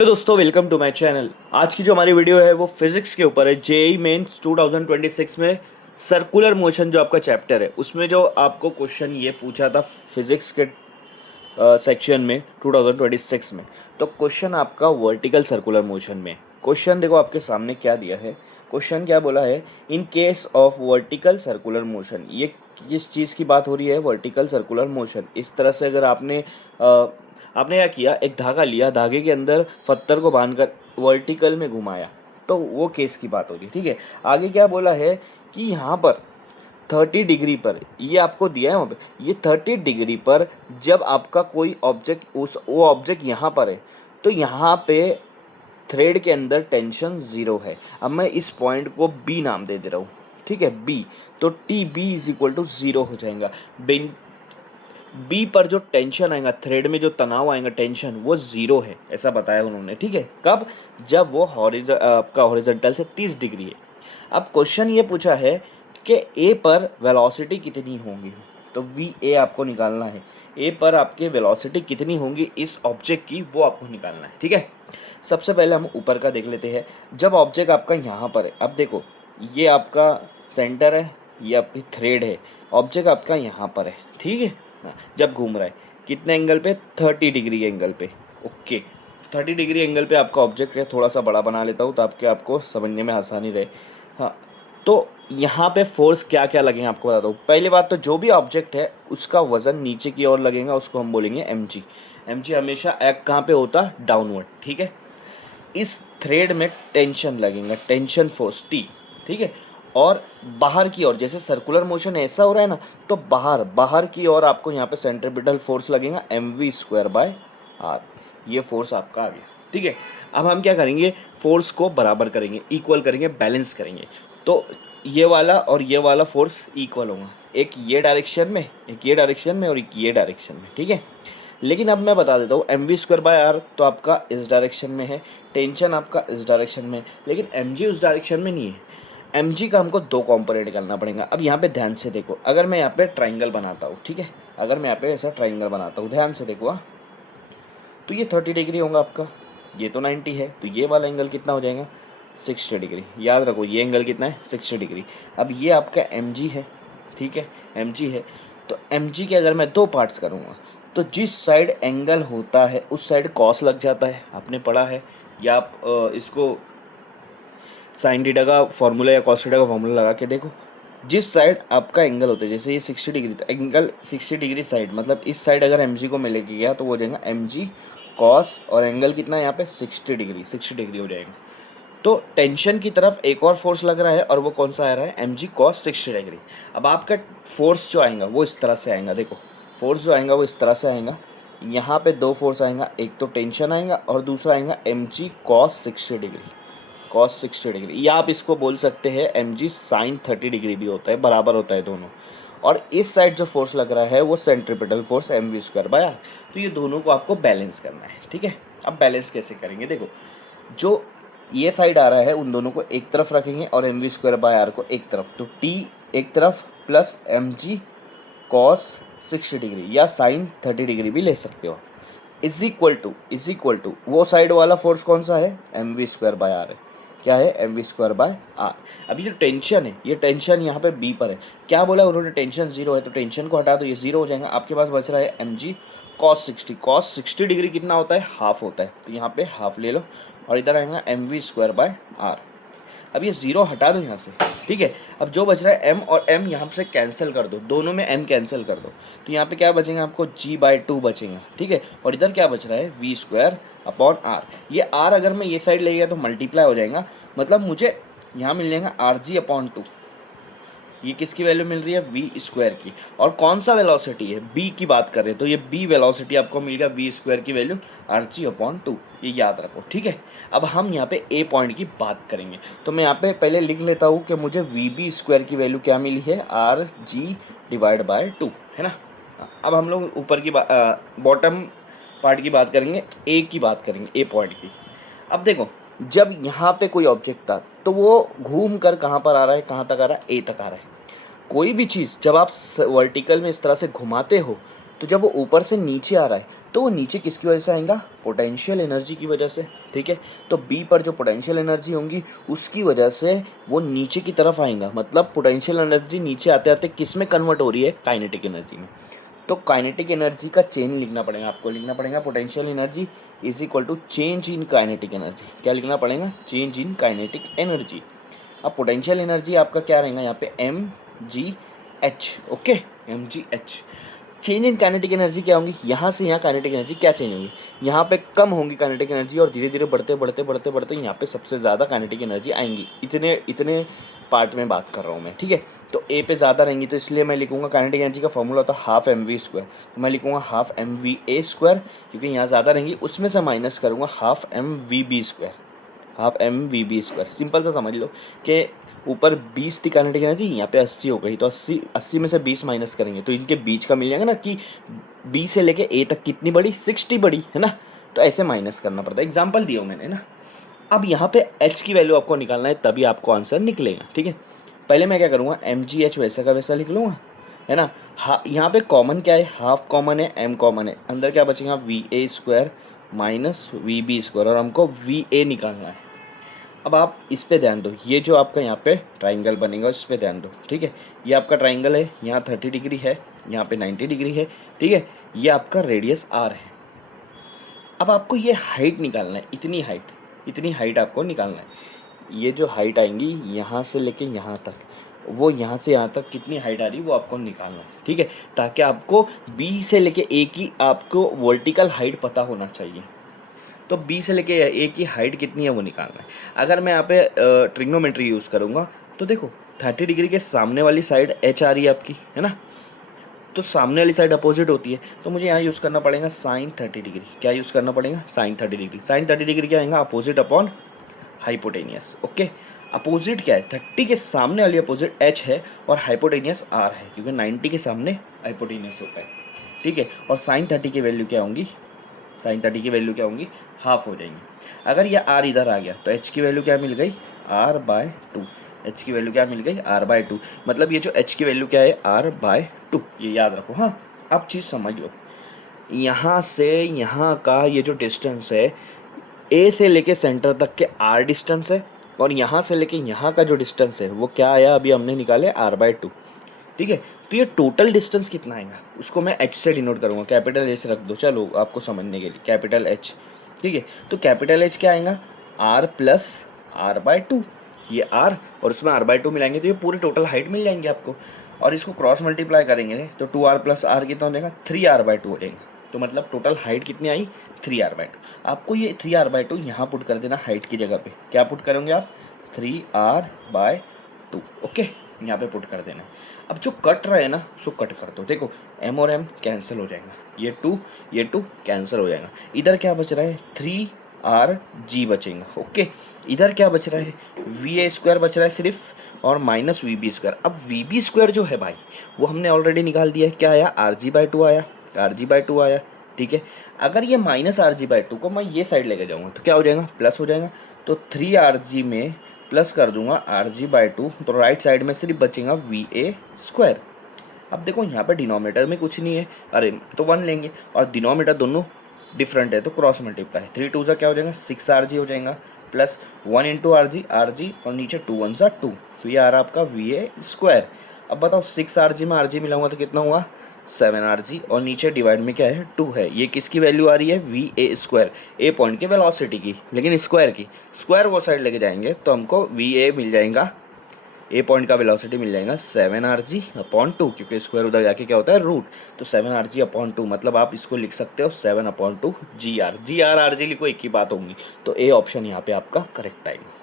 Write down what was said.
तो दोस्तों welcome to my channel. आज की जो हमारी वीडियो है वो फिजिक्स के ऊपर है। जेईई मेंस 2026 में सर्कुलर मोशन जो आपका चैप्टर है उसमें जो आपको क्वेश्चन ये पूछा था फिजिक्स के सेक्शन में 2026 में। तो क्वेश्चन आपका वर्टिकल सर्कुलर मोशन में। क्वेश्चन देखो आपके सामने क्या दिया है। क्वेश्चन क्या बोला है, in case of vertical circular motion. ये किस चीज़ की बात हो रही है, वर्टिकल सर्कुलर मोशन। इस तरह से अगर आपने क्या किया, एक धागा लिया, धागे के अंदर पत्थर को बांधकर वर्टिकल में घुमाया, तो वो केस की बात हो रही है। ठीक है, आगे क्या बोला है कि यहाँ पर 30 डिग्री पर, ये आपको दिया है वहाँ पे, ये 30 डिग्री पर जब आपका कोई ऑब्जेक्ट वो ऑब्जेक्ट यहाँ पर है, तो यहाँ पे थ्रेड के अंदर टेंशन ज़ीरो है। अब मैं इस पॉइंट को बी नाम दे रहा हूँ। ठीक है, बी, तो T B is equal to zero हो जाएगा। बी पर जो टेंशन आएगा, थ्रेड में जो तनाव आएगा, टेंशन, वो ज़ीरो है, ऐसा बताया उन्होंने। ठीक है, कब? जब वो आपका हॉरिजॉन्टल से 30 डिग्री है। अब क्वेश्चन ये पूछा है कि ए पर वेलोसिटी कितनी होंगी, तो वी ए आपको निकालना है। ए पर आपके वेलोसिटी कितनी होंगी इस ऑब्जेक्ट की, वो आपको निकालना है। ठीक है, सबसे पहले हम ऊपर का देख लेते हैं। जब ऑब्जेक्ट आपका यहाँ पर है, अब देखो ये आपका सेंटर है, ये आपकी थ्रेड है, ऑब्जेक्ट आपका यहाँ पर है। ठीक है, जब घूम रहा है कितने एंगल पे, 30 डिग्री एंगल पे। ओके, 30 डिग्री एंगल पे आपका ऑब्जेक्ट है। थोड़ा सा बड़ा बना लेता हूँ ताकि आपको समझने में आसानी रहे। हाँ, तो यहाँ पे फोर्स क्या क्या लगेंगे आपको बताता हूँ। पहली बात तो जो भी ऑब्जेक्ट है उसका वजन नीचे की ओर लगेगा, उसको हम बोलेंगे mg। mg हमेशा एक्ट कहाँ पे होता है, डाउनवर्ड। ठीक है, इस थ्रेड में टेंशन लगेगा, टेंशन फोर्स टी। ठीक है, और बाहर की ओर जैसे सर्कुलर मोशन ऐसा हो रहा है ना, तो बाहर बाहर की ओर आपको यहाँ पे सेंट्रीपिटल फोर्स लगेगा mv²/r। ये फोर्स आपका आ गया। ठीक है, अब हम क्या करेंगे, फोर्स को बराबर करेंगे, इक्वल करेंगे, बैलेंस करेंगे। तो ये वाला और ये वाला फोर्स इक्वल होगा, एक ये डायरेक्शन में, एक ये डायरेक्शन में और एक ये डायरेक्शन में। ठीक है, लेकिन अब मैं बता देता हूँ, mv²/r तो आपका इस डायरेक्शन में है, टेंशन आपका इस डायरेक्शन में है, लेकिन mg उस डायरेक्शन में नहीं है। mg का हमको दो कॉम्पोनेंट करना पड़ेगा। अब यहाँ पे ध्यान से देखो, अगर मैं यहाँ पे ट्राइंगल बनाता हूँ, ठीक है, अगर मैं यहाँ पे ऐसा ट्राइंगल बनाता हूँ, ध्यान से देखो, तो ये 30 डिग्री होगा आपका, ये तो 90 है, तो ये वाला एंगल कितना हो जाएगा, 60 डिग्री। याद रखो ये एंगल कितना है, 60 डिग्री। अब ये आपका mg है। ठीक है, mg है, तो mg के अगर मैं दो पार्ट्स करूँगा, तो जिस साइड एंगल होता है उस साइड कॉस लग जाता है, आपने पढ़ा है। या आप इसको साइन थीटा का फॉर्मूला या कॉस थीटा का फॉर्मूला लगा के देखो। जिस साइड आपका एंगल होता है, जैसे ये 60 डिग्री, तो एंगल 60 डिग्री साइड, मतलब इस साइड अगर mg को मैं लेके गया तो वो हो जाएगा mg कॉस, और एंगल कितना है यहाँ पे, 60 डिग्री, 60 डिग्री हो जाएगा। तो टेंशन की तरफ एक और फोर्स लग रहा है, और वो कौन सा आ रहा है, mg कॉस 60 डिग्री। अब आपका फोर्स जो आएगा वो इस तरह से आएगा, देखो फोर्स जो आएगा वो इस तरह से आएगा। यहाँ पे दो फोर्स आएगा, एक तो टेंशन आएगा और दूसरा आएगा mg cos 60 degree, cos 60 degree. या आप इसको बोल सकते हैं mg साइन 30 डिग्री भी होता है, बराबर होता है दोनों। और इस साइड जो फोर्स लग रहा है वो सेंट्रीपिटल फोर्स mv²/r। तो ये दोनों को आपको बैलेंस करना है। ठीक है, अब बैलेंस कैसे करेंगे, देखो जो ये साइड आ रहा है उन दोनों को एक तरफ रखेंगे और mv²/r को एक तरफ, तो t एक तरफ प्लस mg कॉस 60 डिग्री या साइन 30 डिग्री भी ले सकते हो, इज इक्वल टू वो साइड वाला फोर्स कौन सा है, mv²/r है। क्या है, mv²/r। अभी जो टेंशन है, ये टेंशन यहाँ पे b पर है। क्या बोला उन्होंने, टेंशन जीरो है, तो टेंशन को हटा दो, ये जीरो हो जाएगा। आपके पास बच रहा है mg cos 60 डिग्री कितना होता है, हाफ होता है, तो यहाँ पे हाफ ले लो, और इधर आएगा mv²/r। अब ये जीरो हटा दो यहाँ से। ठीक है, अब जो बच रहा है m और m यहाँ से कैंसिल कर दो, दोनों में m कैंसिल कर दो, तो यहाँ पे क्या बचेगा आपको, g/2 बचेगा। ठीक है, और इधर क्या बच रहा है, v²/r। ये r अगर मैं ये साइड ले गया तो मल्टीप्लाई हो जाएगा, मतलब मुझे यहाँ मिल जाएगा rg/2। ये किसकी वैल्यू मिल रही है, v² की। और कौन सा वेलोसिटी है, b की बात कर रहे हैं, तो ये b वेलोसिटी आपको मिल गया, v² की वैल्यू rg/2, ये याद रखो। ठीक है, अब हम यहाँ पे a पॉइंट की बात करेंगे, तो मैं यहाँ पे पहले लिख लेता हूँ कि मुझे vb² की वैल्यू क्या मिली है, rg/2, है ना। अब हम लोग ऊपर की बॉटम पार्ट की बात करेंगे, a की बात करेंगे, a पॉइंट की। अब देखो, जब यहाँ पे कोई ऑब्जेक्ट था तो वो घूम कर कहाँ पर आ रहा है, कहाँ तक आ रहा है, ए तक आ रहा है। कोई भी चीज़ जब आप वर्टिकल में इस तरह से घुमाते हो, तो जब वो ऊपर से नीचे आ रहा है तो वो नीचे किसकी वजह से आएगा, पोटेंशियल एनर्जी की वजह से, ठीक है। तो बी पर जो पोटेंशियल एनर्जी होंगी उसकी वजह से वो नीचे की तरफ आएगा, मतलब पोटेंशियल एनर्जी नीचे आते आते किस में कन्वर्ट हो रही है, काइनेटिक एनर्जी में। तो काइनेटिक एनर्जी का चेन लिखना पड़ेगा आपको, लिखना पड़ेगा potential energy is equal to change in kinetic energy. क्या लिखना पड़ेगा, चेंज इन काइनेटिक एनर्जी। अब पोटेंशियल एनर्जी आपका क्या रहेगा यहाँ पे, M G H, okay, M G H. Change in kinetic energy क्या होंगी, यहाँ से यहाँ काइनेटिक एनर्जी क्या चेंज होगी, यहाँ पे कम होंगी काइनेटिक एनर्जी और धीरे धीरे बढ़ते बढ़ते बढ़ते बढ़ते यहाँ पे सबसे ज़्यादा काइनेटिक एनर्जी आएंगी। इतने इतने पार्ट में बात कर रहा हूँ मैं, ठीक है। तो ए पे ज़्यादा रहेंगी तो इसलिए मैं लिखूँगा काइनेटिक एनर्जी का फॉर्मूला होता है हाफ एम वी स्क्वायर, तो मैं लिखूँगा half M V A square, क्योंकि यहाँ ज़्यादा रहेंगी उसमें से माइनस करूँगा half M V B square, half M V B square. Simple सा समझ लो कि ऊपर 20 थी काइनेटिक एनर्जी, यहाँ पे 80 हो गई, तो 80 में से 20 माइनस करेंगे तो इनके बीच का मिल जाएगा ना कि बी से लेके ए तक कितनी बड़ी, 60 बड़ी है ना। तो ऐसे माइनस करना पड़ता है, एग्जाम्पल दिया मैंने ना। अब यहाँ पे एच की वैल्यू आपको निकालना है, तभी आपको आंसर निकलेगा, ठीक है। पहले मैं क्या करूँगा, एम जी एच वैसा का वैसा लिख लूँगा, है ना। यहाँ पे कॉमन क्या है, हाफ कॉमन है, एम कॉमन है, अंदर क्या बचेगा, V A square minus V B square, और हमको वी ए निकालना है। अब आप इस पे ध्यान दो, ये जो आपका यहाँ पे ट्राइंगल बनेगा इस पे ध्यान दो, ठीक है। ये आपका ट्राइंगल है, यहाँ 30 डिग्री है, यहाँ पे 90 डिग्री है, ठीक है। ये आपका रेडियस आर है। अब आपको ये हाइट निकालना है, इतनी हाइट आपको निकालना है। ये जो हाइट आएंगी यहाँ से लेके यहाँ तक, वो यहाँ से यहाँ तक कितनी हाइट आ रही है वो आपको निकालना है, ठीक है। ताकि आपको बी से लेके ए की आपको वर्टिकल हाइट पता होना चाहिए। तो बी से लेके ए की हाइट कितनी है वो निकालना है। अगर मैं यहाँ पे ट्रिग्नोमेट्री यूज़ करूँगा तो देखो 30 डिग्री के सामने वाली साइड एच आ रही है आपकी, है ना। तो सामने वाली साइड अपोजिट होती है, तो मुझे यहाँ यूज़ करना पड़ेगा साइन 30 डिग्री। क्या यूज़ करना पड़ेगा, साइन 30 डिग्री। साइन 30 डिग्री क्या आएगा, opposite upon hypotenuse, okay. Opposite क्या है, 30 के सामने वाली अपोजिट एच है और हाइपोटेनियस आर है, क्योंकि 90 के सामने हाइपोटेनियस होता है, ठीक है। और साइन 30 की वैल्यू क्या होंगी, साइन 30 की वैल्यू क्या होंगी, हाफ हो जाएंगी। अगर ये आर इधर आ गया तो एच की वैल्यू क्या मिल गई, आर बाय 2। एच की वैल्यू क्या मिल गई, आर बाय 2। मतलब ये जो एच की वैल्यू क्या है, आर बाय 2, ये याद रखो। हाँ, अब चीज़ समझ लो, यहाँ से यहाँ का ये जो डिस्टेंस है, ए से लेके सेंटर तक के आर डिस्टेंस है, और यहाँ से लेके यहाँ का जो डिस्टेंस है वो क्या आया, अभी हमने निकाले आर बाय 2, ठीक है। तो ये टोटल डिस्टेंस कितना आएगा उसको मैं एच से डिनोट करूँगा, कैपिटल एच रख दो चलो आपको समझने के लिए, कैपिटल एच, ठीक है। तो कैपिटल एच क्या आएगा, आर प्लस आर बाय 2, ये आर और उसमें आर बाय 2 मिलाएंगे तो ये पूरी टोटल हाइट मिल जाएंगे आपको। और इसको क्रॉस मल्टीप्लाई करेंगे तो 2r प्लस आर कितना हो जाएगा, 3r बाय 2 हो जाएगा। तो मतलब टोटल हाइट कितनी आई, 3r बाय 2। आपको ये 3r बाय 2 यहाँ पुट कर देना हाइट की जगह पे, क्या पुट करोगे आप, 3r बाय 2, ओके, यहाँ पे पुट कर देना। अब जो कट रहा है ना उसको कट कर दो, देखो m और m कैंसिल हो जाएगा, ये 2 कैंसिल हो जाएगा। इधर क्या बच रहा है, 3rg बचेगा, ओके। इधर क्या बच रहा है, वी ए स्क्वायर बच रहा है सिर्फ, और माइनस वी बी स्क्वायर। अब वी बी स्क्वायर जो है भाई वो हमने ऑलरेडी निकाल दिया है, क्या आया, आर जी बाई 2 आया, आर जी बाई 2 आया, ठीक है। अगर ये माइनस आर जी बाई 2 को मैं ये साइड लेके जाऊँगा तो क्या हो जाएगा, प्लस हो जाएगा। तो 3rg में प्लस कर दूंगा आर जी बाई 2, तो राइट साइड में सिर्फ बचेगा वी ए स्क्वायर। अब देखो यहाँ पर डिनोमीटर में कुछ नहीं है, अरे तो 1 लेंगे, और डिनोमीटर दोनों डिफरेंट है तो क्रॉस मल्टीप्लाई, 3 2 क्या हो जाएगा, 6rg हो जाएगा, प्लस 1 इंटू आर जी और नीचे 2 1 2, तो ये आ रहा आपका वी ए स्क्वायर। अब बताओ 6rg में rg मिलाऊंगा तो कितना हुआ, 7rg, और नीचे डिवाइड में क्या है, 2 है। ये किसकी वैल्यू आ रही है, we A square, A point की वेलोसिटी की, लेकिन स्क्वायर की, स्क्वायर वो साइड लेके जाएंगे तो हमको वी ए मिल जाएगा, ए पॉइंट का वेलोसिटी मिल जाएगा 7rg अपॉन 2, क्योंकि स्क्वायर उधर जाके क्या होता है, रूट। तो 7rg अपॉन 2, मतलब आप इसको लिख सकते हो 7 upon 2 G R, G R R G लिखो, एक ही बात होगी। तो ए ऑप्शन यहाँ पे आपका करेक्ट आएगा।